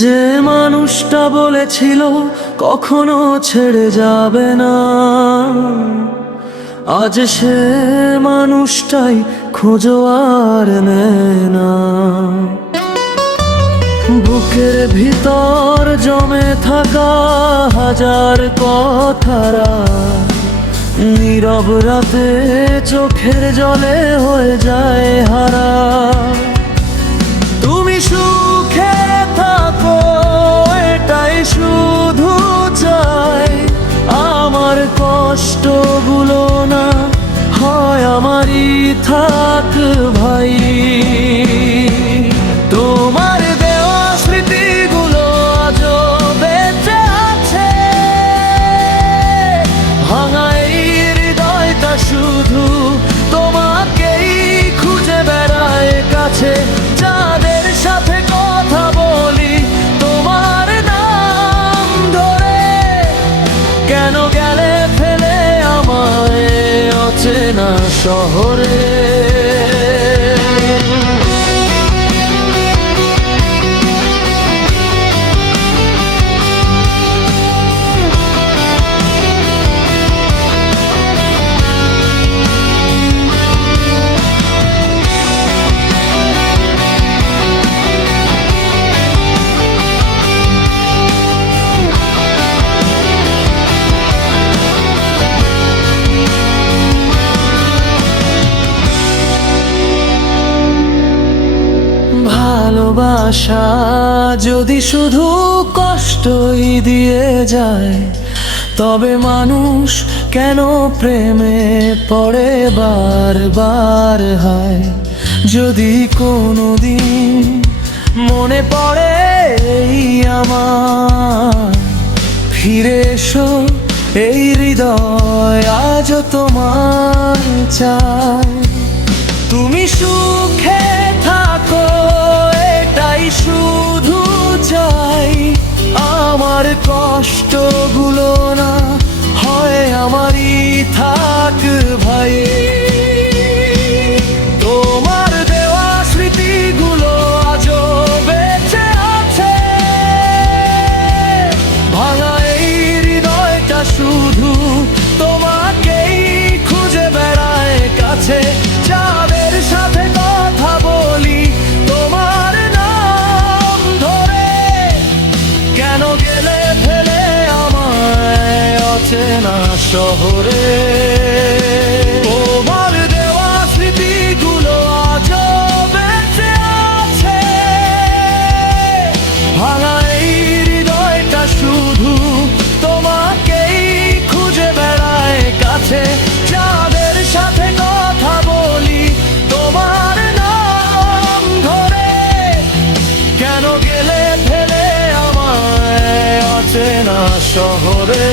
যে মানুষটা বলেছিল কখনো ছেড়ে যাবে না, আজ সে মানুষটাই খোঁজো আর নেয় না। বুকের ভিতর জমে থাকা হাজার কথারা নীরব রাতে চোখের জলে হয়ে যায় হারা। তুমি সুখে থাকো এটাই শুধু চাই, আমার কষ্টগুলো না হয় আমারই থাক ভাই। তোমার দেওয়া স্মৃতিগুলো আজও বেঁচে আছে, ভাঙা এই হৃদয়টা শুধু তোমাকেই খুঁজে বেড়ায় কাছে। যাদের সাথে কথা বলি তোমার নাম ধরে, কেন গেলে ফেলে আমায় অচেনা শহরে। ভালোবাসা যদি শুধু কষ্টই দিয়ে যায়, তবে মানুষ কেন প্রেমে পড়ে বারবার হায়। যদি কোনোদিন মনে পড়ে এই আমার, ফিরে এসো এই হৃদয় আজও তোমার চায়। তুমি সুখে থাকো এটাই শুধু চাই, আমার কষ্টগুলো না হয় আমারই থাক ভাই। তোমার দেওয়া স্মৃতিগুলো আজও বেঁচে আছে, ভাঙা এই হৃদয়টা শুধু তোমাকেই খুঁজে বেড়ায় কাছে। যাদের সাথে কথা বলি তোমার নাম ধরে, কেন গেলে ফেলে আমায় অচেনা শহরে। তোমার দেওয়া স্মৃতিগুলো আজও বেঁচে আছে, ভাঙা এই হৃদয়টা শুধু তোমাকেই খুঁজে বেড়ায় কাছে। যাদের সাথে কথা বলি তোমার নাম ধরে, কেন গেলে ফেলে আমায় অচেনা শহরে।